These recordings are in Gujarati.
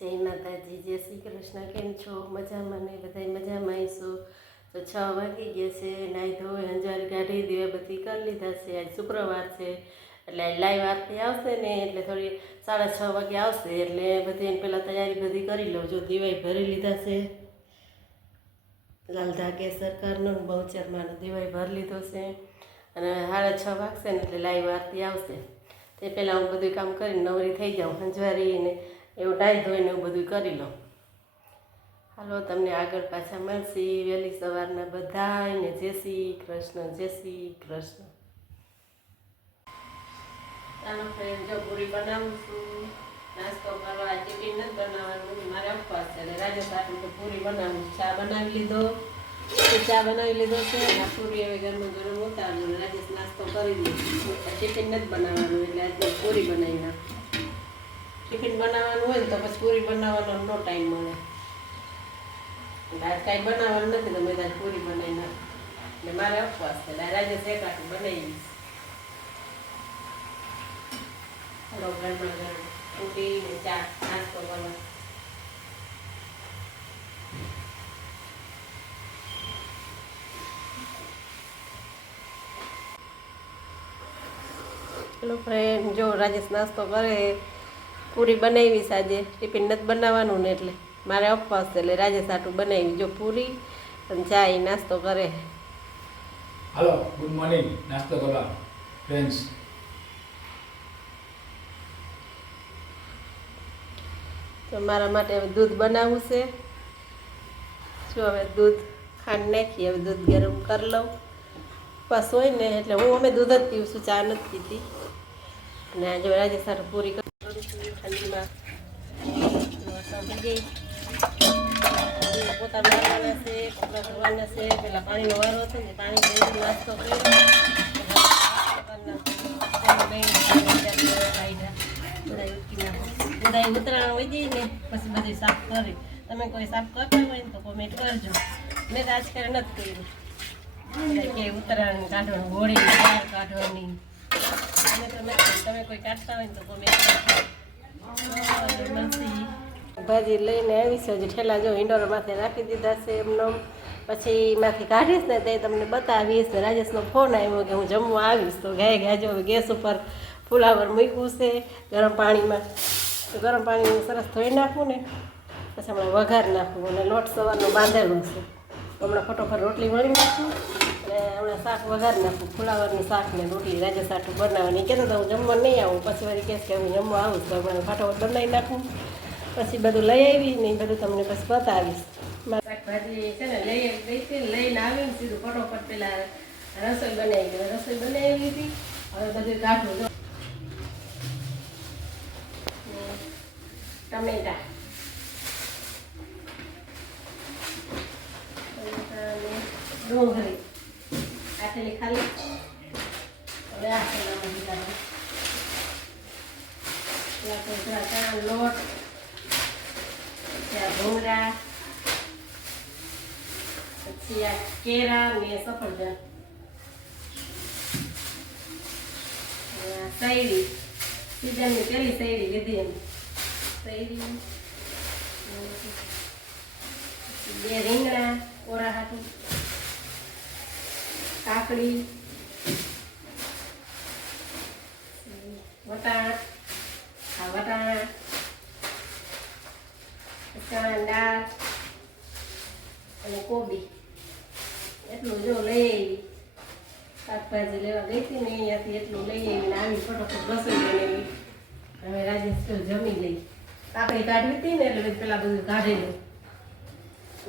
જય માતાજી, જય શ્રી કૃષ્ણ. કેમ છો? મજામાં ને? બધા મજામાં આવીશું. તો 6 વાગી ગયા છે. નાહી ધોઈ અંજારી કાઢી દીવાબત્તી કરી લીધા છે. આજ શુક્રવાર છે એટલે લાઈવ આરતી આવશે ને એટલે થોડી 6:30 વાગે આવશે એટલે બધી પહેલાં તૈયારી બધી કરી લઉં. જો દીવાઈ ભરી લીધા છે. લાલ ધાગે સરકારનો બહુચરમાનો દીવાઈ ભરી લીધો છે અને 6:30 વાગશે ને એટલે લાઈવ આરતી આવશે. તે પહેલાં હું બધું કામ કરીને નવરી થઈ જાઉં. અંજવારીને એવું નાહી ધોઈને એવું બધું કરી લઉં. હાલો, તમને આગળ પાછા મળશે. વહેલી સવારના બધાને જય શ્રી કૃષ્ણ, જય શ્રી કૃષ્ણ. ચાલો ફ્રેન્ડ, જો પૂરી બનાવું છું. નાસ્તો કરવા ટિફિન નથી બનાવવાનું, મારે ઉપવાસ છે એટલે રાજેશ આટલું તો પૂરી બનાવું. ચા બનાવી લીધો છે. આ પૂરી હવે ગરમ ગરમ ઉતારવું. રાજેશ નાસ્તો કરી દીધો. ટિફિન નથી બનાવવાનું એટલે આજે પૂરી બનાવી નાખું. ટિફિન બનાવવાનું હોય ને તો પછી પૂરી બનાવવાનો નો ટાઈમ મળે. આજ કાંઈ બનાવવાનું નથી તો મેં પૂરી બનાવી નાખું. એટલે મારે ઉપવાસ છે એટલે રાજેશ એકાટું બનાવી દઈશ. થોડો ગરમા ગરમ પૂરી ને ચા નાસ્તો કરવા. હેલો ફ્રેન્ડ, જો રાજેશ નાસ્તો કરે. પૂરી બનાવી સાજે ટિફિન નથી બનાવવાનું ને એટલે મારે ઉપવાસ છે એટલે રાજેશ આટું બનાવી. જો પૂરી અને ચા એ નાસ્તો કરે. હાલો, ગુડ મોર્નિંગ. નાસ્તો કરવા ફ્રેન્ડ્સ. તો મારા માટે હવે દૂધ બનાવવું છે. જો હવે દૂધ ખાંડ નાખી, હવે દૂધ ગરમ કરી લઉં. ઉપવાસ હોય ને એટલે હું અમે દૂધ જ પીવું છું, ચા નથી પીતી. અને જો રાજેશ સારું પૂરી કરું છું ઠંડીમાં. પોતા મારવાના છે, કપડાં ધોવાના છે. પેલા પાણીનો વારો હતો ને પાણી ભરી નાસ્તો કર્યો. બધા ઉતરાણ હોય જઈએ ને પછી બધી સાફ કરી. તમે કોઈ સાફ કરતા હોય ને તો કોમેન્ટ કરજો. મેં તો આજકાલ નથી કર્યું કે ઉત્તરાયણ કાઢવાનું, હોળીની બહાર કાઢવાની. તમે કોઈ કાઢતા હોય ને તો કોમેન્ટ કરજો. ભાજી લઈને આવીશ. હજી ઠેલા જો ઇન્ડોર માથે રાખી દીધા છે એમનો. પછી એમાંથી કાઢીશ ને તે તમને બતાવીશ. રાજેશનો ફોન આવ્યો કે હું જમવા આવીશ તો ગાય ગાજો. ગેસ ઉપર ફુલાવર મૂક્યું છે ગરમ પાણીમાં. તો ગરમ પાણી સરસ ધોઈ નાખવું ને પછી હમણાં વઘાર નાખવું. અને લોટ સવારનો બાંધેલો છે. હમણાં ફટોફટ રોટલી વળી નાખું અને હમણાં શાક વઘાર નાખું. ફુલાવરનું શાક ને રોટલી રાજેશ આટલું બનાવવાની. કહેતો તો હું જમવા નહીં આવું. પછી વળી કહેશ કે હું જમવા આવું તો હમણાં ફટાફટ બનાવી નાખું. પછી બધું લઈ આવી ને બધું તમને પછી બતાવીશ. શાકભાજી છે ને લઈને આવીને સીધું ફટોફટ પેલા રસોઈ બનાવી લીધી. હવે બધું કાઢું. જો ટમેટા ડુંગળી આટલી ખાલી. હવે આ લોટ, ભૂંગળા, પછી આ કેળા ને સફરજન, શેરડી સીઝનની પેલી શેરડી લીધી એમ. શેરડી, બે રીંગણા ઓરા હાથું, કાકડી, વટાણા, ચણા દાળ અને કોબી. એટલું જો લઈ આવી. શાકભાજી લેવા ગઈ હતી ને અહીંયાથી એટલું લઈ આવીને આવી ફટોફટ રસોઈ બનાવી. હવે રાજેશ તો જમી લઈ. કાકડી કાઢવી હતી ને એટલે પેલા બધું કાઢી લઉં.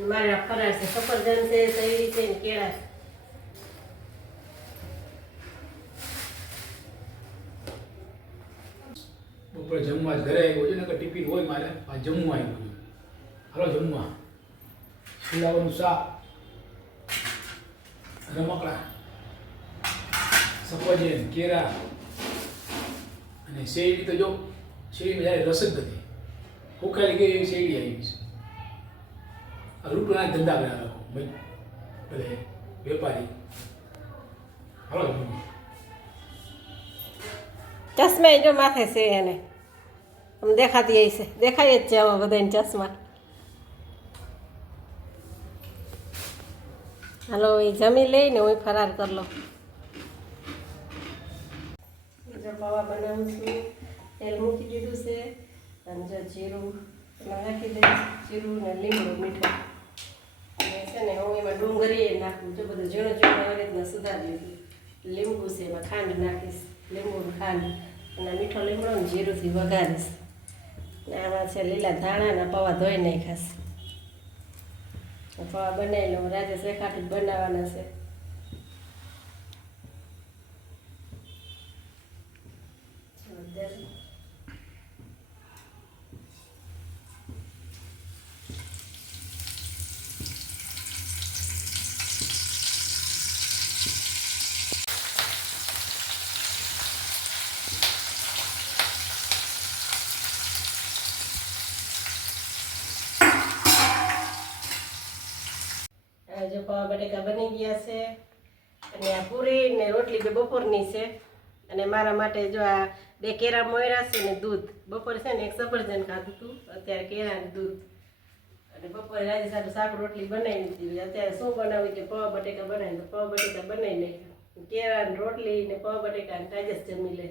મારે ફરાળ છે, સફરજન છે, શેરડી છે ને કેળા છે. બપોરે જમવા જ ઘરે આવ્યો છે ને કે ટિફિન હોય મારે. આ જમવા આવ્યો છું. હાલો જમવા. ફુલાવરનું શાક, રમકડા, સફરજન, કેળા અને શેરડી. તો જો શેરડી જ્યારે રસ જ નથી, ઉકાળી ગઈ એવી શેરડી આવી છે. આ રૂટના ધંધા કર્યા રાખો ભાઈ બધે વેપારી. હાલો જમવા. ચશ્મા જો માથે છે એને. આમ દેખાતી હશે, દેખાય જ છે આમાં બધાને ચશ્મા. હાલો એ જમી લઈને હું ફરાર કરી લઉં. જો પૌવા બનાવું છું, તેલ મૂકી દીધું છે અને જો જીરું એમાં નાખી દઈશ, જીરું ને લીમડો મીઠો અને છે ને હું એમાં ડુંગળી નાખું, જો બધું ઝીણું ઝીણું આવી રીતના સુધારી દીધું. લીંબુ છે એમાં ખાંડ નાખીશ, લીંબુ ખાંડ અને મીઠો લીમડો ને જીરુંથી વઘારીશ. ને આમાં છે લીલા ધાણાના પૌવા ધોઈ નાખાશ. પૌવા બનાવી લઉં, રાજેશ રેખાથી જ બનાવવાના છે. જો પૌવા બટેકા બની ગયા છે અને આ પૂરી ને રોટલી બે બપોરની છે. અને મારા માટે જો આ 2 કેળા મોયરા છે ને દૂધ. બપોરે છે ને એક સફરજન ખાધું હતું, અત્યારે કેળા ને દૂધ. અને બપોરે રાજે સાથે શાક રોટલી બનાવી દીધી. અત્યારે શું બનાવી કે પૌવા બટેકા બનાવી, તો પૌવા બટેકા બનાવી નાખ્યા. કેળા ને રોટલી ને પૌવા બટેકા ને રાજેશ જમી લે.